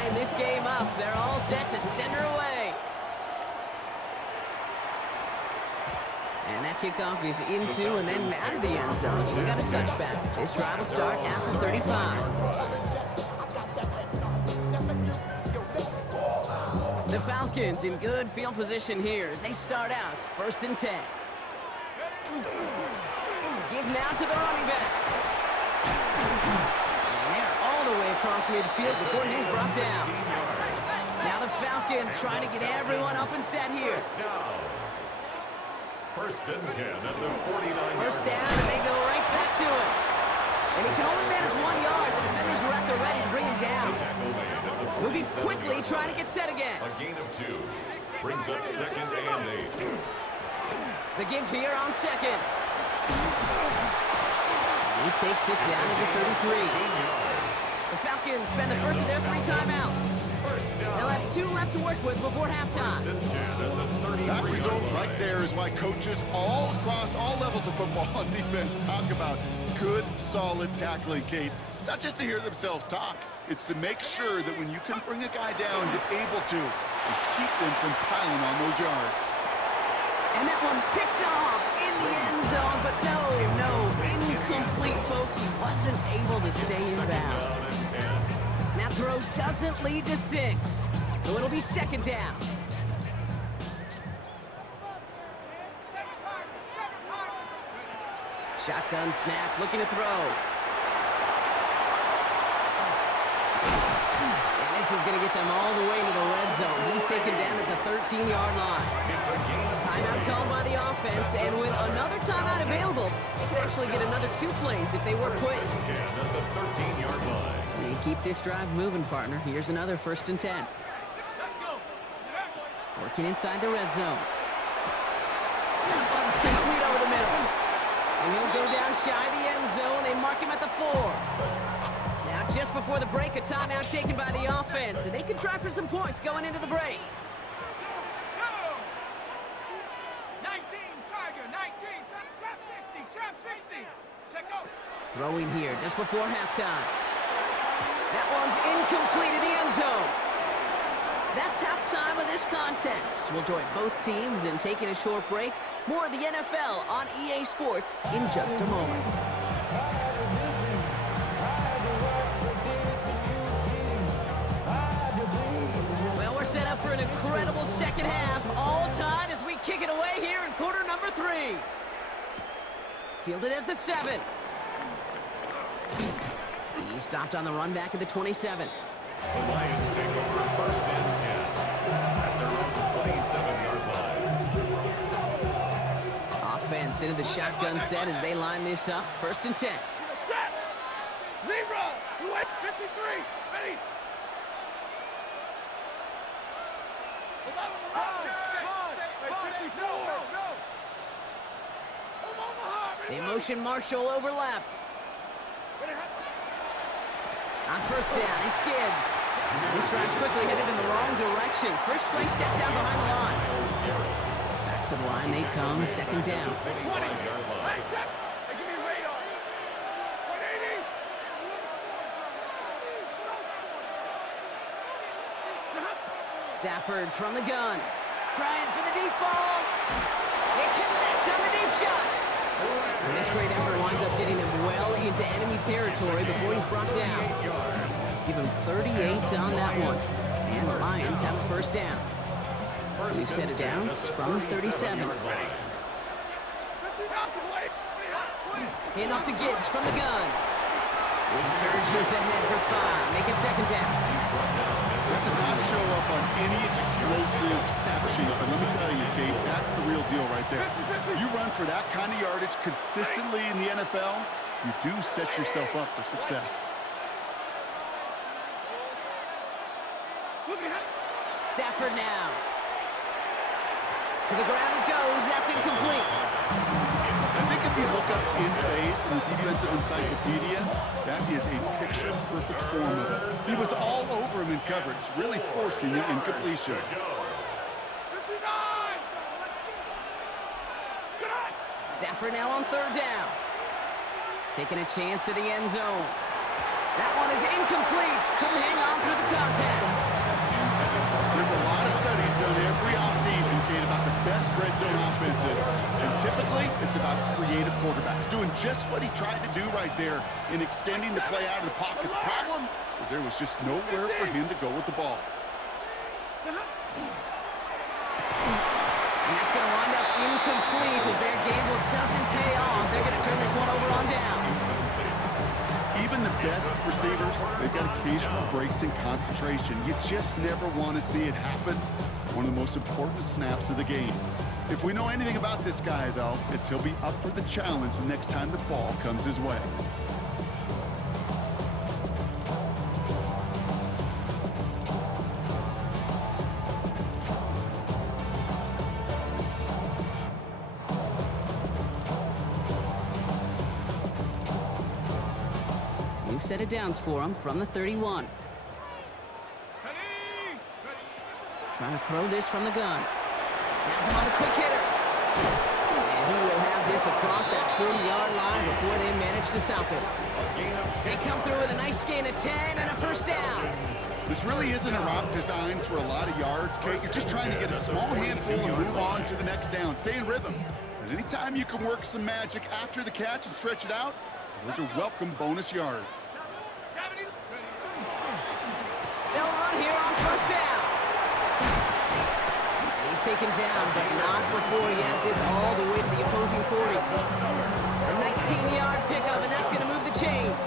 tying this game up. They're all set to send her away. And that kickoff is into and then out of the end zone. So we got a touchback. This drive will start after 35. The Falcons in good field position here as they start out 1st and 10. Give now to the running back. And they're all the way across midfield before he's brought down. Now the Falcons trying to get everyone up and set here. 1st and 10 at the 49. First down, and they go right back to it. And he can only manage 1 yard. The defenders were at the ready to bring him down. Moving quickly, trying to get set again. A gain of 2. Brings up 2nd and 8. The give here on 2nd. He takes it down to the 33. The Falcons spend the first of their 3 timeouts. They'll have 2 left to work with before halftime. That result right there is why coaches all across all levels of football and defense talk about good, solid tackling, Kate. It's not just to hear themselves talk. It's to make sure that when you can bring a guy down, you're able to and keep them from piling on those yards. And that one's picked off in the end zone, but no, incomplete, folks. He wasn't able to stay in bounds. That throw doesn't lead to 6, so it'll be 2nd down. Shotgun snap, looking to throw. And this is going to get them all the way into the red zone. He's taken down at the 13-yard line. Timeout called by the offense, and with another timeout available, they could actually get another 2 plays if they work quick. 10 at the 13-yard line. And keep this drive moving, partner. Here's another 1st and 10. Working inside the red zone. That one's complete over the middle. And he'll go down shy of the end zone. They mark him at the 4. Now, just before the break, a timeout taken by the offense. And they can try for some points going into the break. 19, Tiger, 19, trap 60. Check out. Throwing here just before halftime. That one's incomplete in the end zone. That's halftime of this contest. We'll join both teams in taking a short break. More of the NFL on EA Sports in just a moment. Well, we're set up for an incredible second half. All tied as we kick it away here in quarter number 3. Fielded at the 7. He stopped on the run back at the 27. The Lions take over 1st and 10 at their own 27-yard line. Offense into the shotgun set as they line this up. 1st and 10. Libra, 53, ready. They motion Marshall over left. On 1st down, it's Gibbs. This drive's quickly headed in the wrong direction. First play set down behind the line. Back to the line they come, 2nd down. Stafford from the gun. Trying for the deep ball. They connect on the deep shot. And this great effort winds up getting him well into enemy territory before he's brought down. Give him 38 on that one. And the Lions have a 1st down. We've set it down from the 37. Hand off to Gibbs from the gun. He surges ahead for 5. Make it 2nd down. That does not show up on any explosive stat sheet, but let me tell you, Kate, that's the real deal right there. You run for that kind of yardage consistently in the NFL, you do set yourself up for success. Stafford now. To the ground it goes. That's incomplete. I think if you look up in phase in the defensive encyclopedia, that is a picture-perfect form of it. He was all over him in coverage, really forcing the incompletion. Stafford now on 3rd down. Taking a chance to the end zone. That one is incomplete. Couldn't hang on through the contact. red zone offenses. And typically, it's about creative quarterbacks doing just what he tried to do right there in extending the play out of the pocket. The problem is there was just nowhere for him to go with the ball. And that's going to wind up incomplete as their gamble doesn't pay off. They're going to turn this one over on downs. Even the best receivers, they've got occasional breaks in concentration. You just never want to see it happen. One of the most important snaps of the game. If we know anything about this guy, though, it's he'll be up for the challenge the next time the ball comes his way. Set of downs for him from the 31. Trying to throw this from the gun. Has him on a quick hitter. And he will have this across that 40-yard line before they manage to stop it. They come through with a nice gain of 10 and a first down. This really isn't a route designed for a lot of yards, Kate. You're just trying to get a small handful and move on to the next down. Stay in rhythm. But anytime you can work some magic after the catch and stretch it out, those are welcome bonus yards. They'll run here on first down. He's taken down, but not before he has this all the way to the opposing 40. A 19-yard pickup, and that's going to move the chains.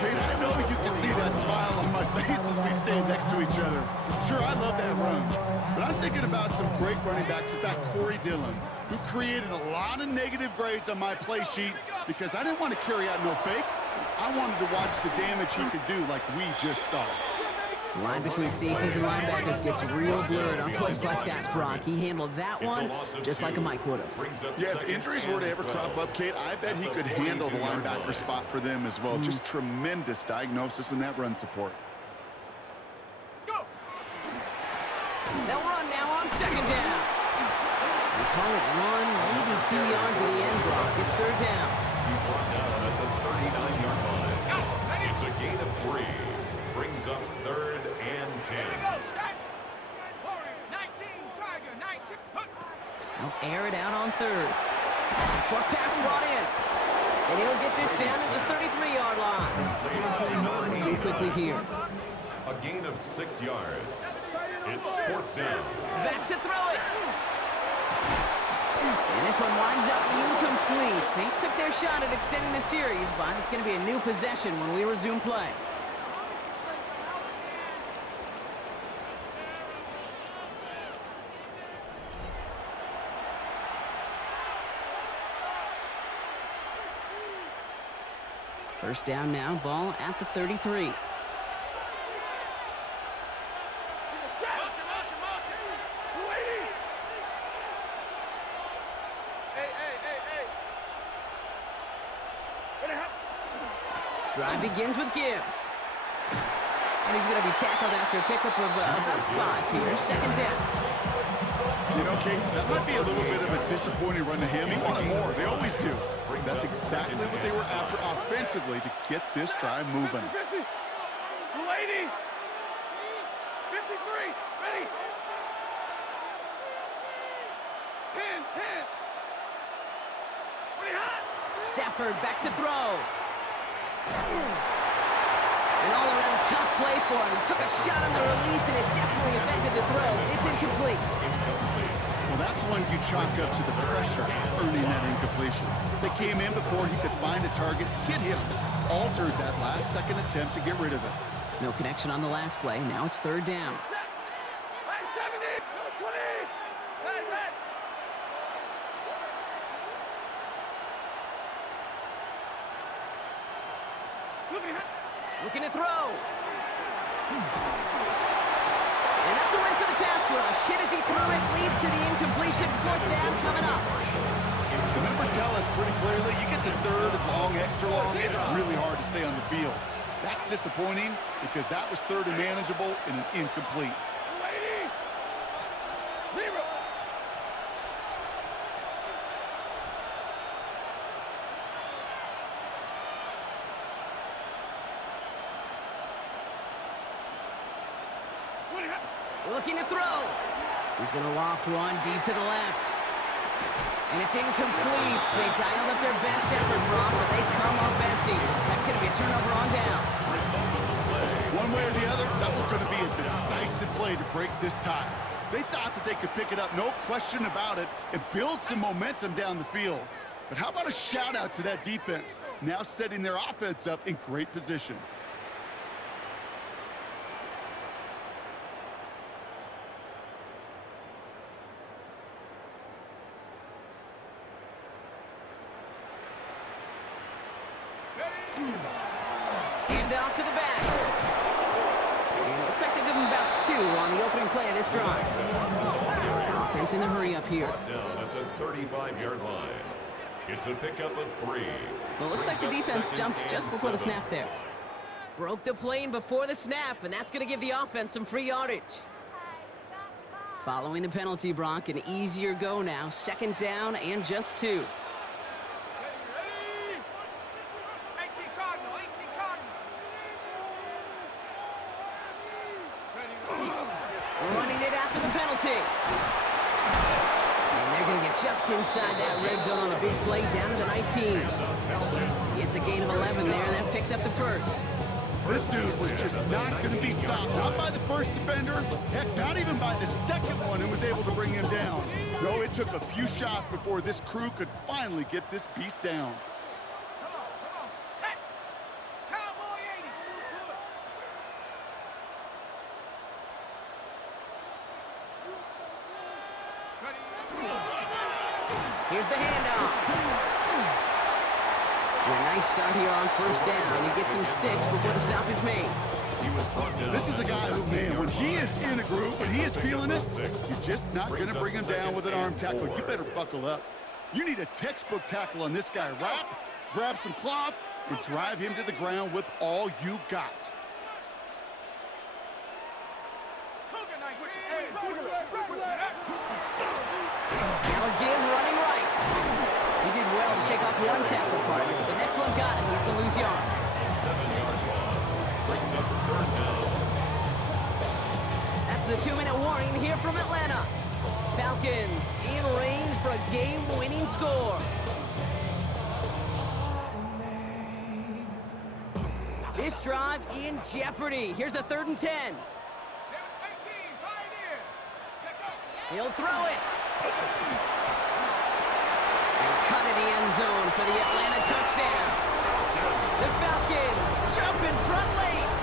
Kate, I know you can see that smile on my face as we stand next to each other. Sure, I love that run. But I'm thinking about some great running backs. In fact, Corey Dillon, who created a lot of negative grades on my play sheet because I didn't want to carry out no fake. I wanted to watch the damage he could do like we just saw. The line between safeties and linebackers gets real blurred on plays like that, Brock. He handled that one just like a Mike would have. Yeah, if injuries were to ever crop up, Kate, I bet he could handle the linebacker spot for them as well. Just tremendous diagnosis in that run support. They'll run now on second down. We call it 1, maybe 2 yards at the end, Brock. It's third down. He's brought down at the 39-yard line. It's a gain of 3. Brings up third and 10. They'll air it out on third. Short pass brought in. And he'll get this down at the 33-yard line. Looking quickly here. A gain of 6 yards. It's fourth down. Back to throw it. And this one winds up incomplete. They took their shot at extending the series, but it's going to be a new possession when we resume play. First down now, ball at the 33. Drive begins with Gibbs. And he's going to be tackled after a pickup of about 5 here. Second down. You know, Kate, that might be a little bit of a disappointing run to him. He wanted more. They always do. That's exactly what they were after offensively to get this drive moving. 50, 280, 53, ready. 10, 10. Ready, hot. Stafford back to throw. An all-around tough play for him. He took a shot on the release, and it definitely affected the throw. It's incomplete. Well, that's one you chalk up to the pressure earning that incompletion. They came in before he could find a target, hit him, altered that last-second attempt to get rid of it. No connection on the last play. Now it's third down. Looking to throw. And that's a win for the pass rush. Hit as he threw it, leads to the incompletion. Fourth down coming up. The numbers tell us pretty clearly, you get to third and long, extra long, it's really hard to stay on the field. That's disappointing because that was third and manageable and an incomplete. Looking to throw. He's going to loft one deep to the left. And it's incomplete. They dialed up their best effort, Brock, but they come up empty. That's going to be a turnover on downs. One way or the other, that was going to be a decisive play to break this tie. They thought that they could pick it up, no question about it, and build some momentum down the field. But how about a shout-out to that defense, now setting their offense up in great position. Hand off to the back. And it looks like they've given about 2 on the opening play of this drive. Offense in the hurry up here. Down at the 35-yard line. It's a pickup of 3. Well, it looks like the defense jumps just before the snap there. Broke the plane before the snap, and that's going to give the offense some free yardage. Following the penalty, Brock, an easier go now. 2nd down and just 2. Ready? 18 Cardinal, 18 Cardinal. Running it after the penalty. And they're going to get just inside that red zone on a big play down to the 19. It's a gain of 11 there, and that picks up the 1st. This dude was just not going to be stopped, not by the first defender, heck, not even by the second one who was able to bring him down. No, it took a few shots before this crew could finally get this beast down. Come on, set. Cowboy 80. Ready? Here's the handoff. And a nice start here on 1st down. He gets him 6 before the stop is made. This is a guy who, man, when he is in a group, when he is feeling it, you're just not going to bring him down with an arm tackle. You better buckle up. You need a textbook tackle on this guy. Wrap, grab some cloth, and drive him to the ground with all you got. Cougar 19. Now a give running right. He did well to shake off one tackle partner, but the next one got him. He's going to lose yards. 7-yard loss. Brings up 3rd down. That's the 2-minute warning here from Atlanta. Falcons in range for a game-winning score. This drive in jeopardy. Here's a 3rd and 10. 18 Pioneer. Check out. He'll throw it. And cut in the end zone for the Atlanta touchdown. The Falcons jump in front late.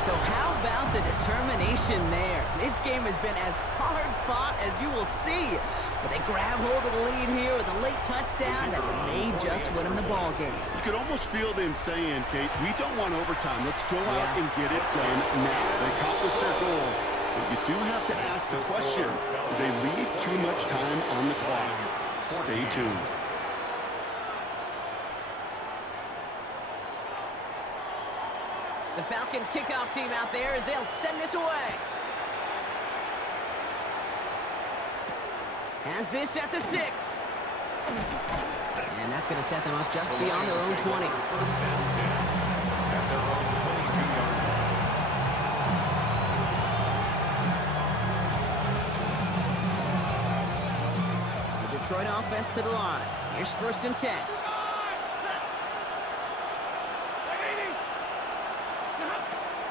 So how about the determination there? This game has been as hard fought as you will see. But they grab hold of the lead here with a late touchdown that may just win them the ball game. You could almost feel them saying, Kate, we don't want overtime. Let's go out and get it done now. They accomplished their goal. But you do have to ask the question, do they leave too much time on the clock? Stay tuned. The Falcons kickoff team out there as they'll send this away. Has this at the 6. And that's going to set them up just beyond their own 20. 1st and 10 at their own 22-yard line. The Detroit offense to the line. Here's 1st and 10.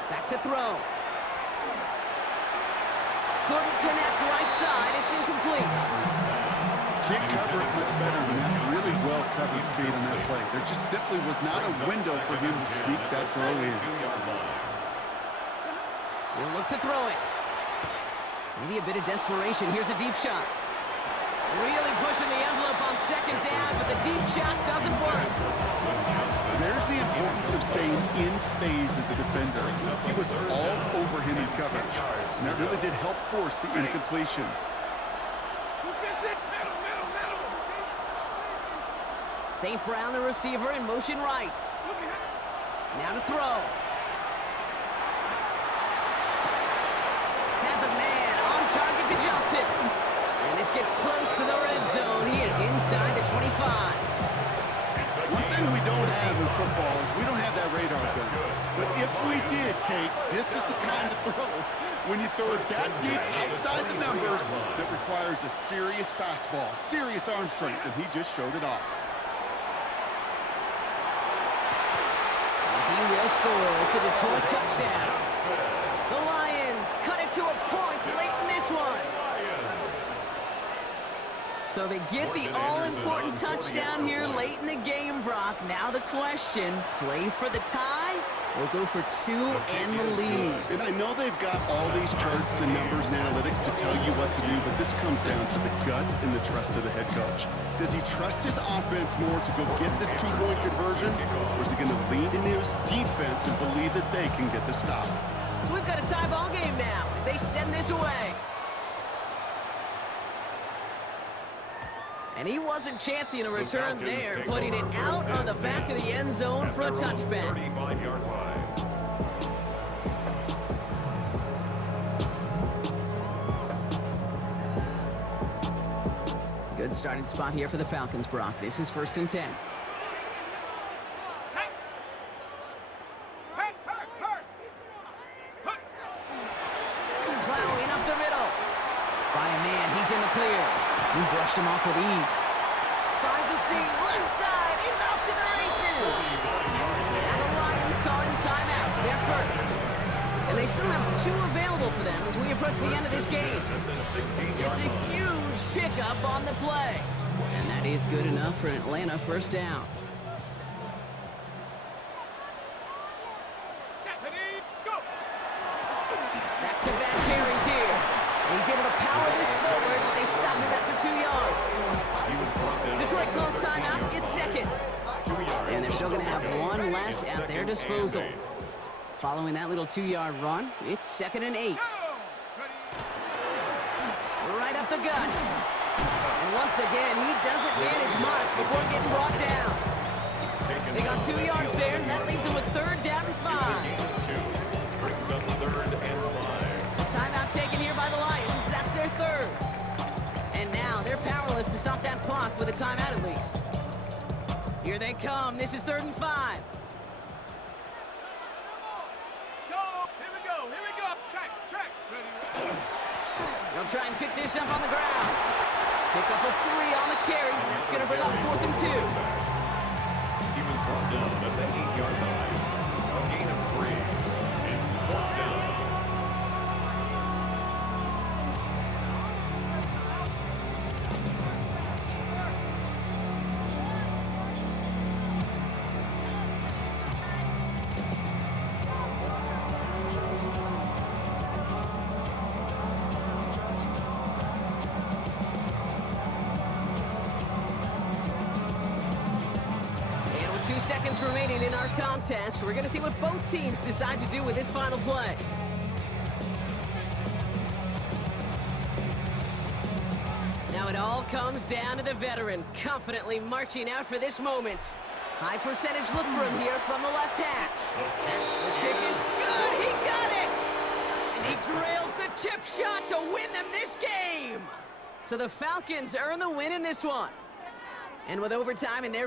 Back to throw. Couldn't connect right side. It's incomplete. Can't cover it much better than that. Really well covered, Kate, on that play. There just simply was not a window for him to sneak that throw in. He'll look to throw it. Maybe a bit of desperation. Here's a deep shot. Really pushing the envelope on 2nd down, but the deep shot doesn't work. There's the importance of staying in phase as a defender. He was all over him in coverage, and that really did help force the incompletion. St. Brown, the receiver, in motion right. Now to throw. Has a man on target to Johnson. And this gets close to the red zone. He is inside the 25. One thing we don't have in football is we don't have that radar gun. But if we did, Kate, this is the kind of throw when you throw it that deep outside the numbers, that requires a serious fastball, serious arm strength, and he just showed it off. He will score. It's a Detroit touchdown. The Lions cut it to a point late in this one. So they get the all-important touchdown here late in the game, Brock. Now the question, play for the tie or go for two and the lead? And I know they've got all these charts and numbers and analytics to tell you what to do, but this comes down to the gut and the trust of the head coach. Does he trust his offense more to go get this two-point conversion, or is he going to lean into his defense and believe that they can get the stop? So we've got a tie ball game now as they send this away. And he wasn't chancing a return there, putting it out on the back of the end zone for a touchback. 35-yard line. Good starting spot here for the Falcons, Brock. This is 1st and 10. Plowing up the middle. By a man, he's in the clear. He brushed him off with ease. Finds a seam, left side, he's off to the races. Now the Lions calling timeout, they're first. And they still have 2 available for them as we approach the end of this game. It's a huge pickup on the play. And that is good enough for an Atlanta first down. Back-to-back carries here. And he's able to power this forward, but they stop him after 2 yards. Detroit calls timeout. It's second. And they're still going to have 1 left at their disposal. Following that little 2-yard run, it's 2nd and 8. Right up the gut. And once again, he doesn't manage much before getting brought down. They got 2 yards there. That leaves him with 3rd down and 5. Brings up 3rd and 5. Timeout taken here by the Lions. That's their 3rd. And now they're powerless to stop that clock with a timeout at least. Here they come. This is 3rd and 5. They'll try and pick this up on the ground. Pick up a 3 on the carry. That's going to bring up 4th and 2. He was brought down at the 8-yard line. A gain of 3. It's 4th down. And with 2 seconds remaining in our contest, we're going to see what both teams decide to do with this final play. Now it all comes down to the veteran, confidently marching out for this moment. High percentage look for him here from the left hash. The kick is good. He got it. And he drills the chip shot to win them this game. So the Falcons earn the win in this one. And with overtime in their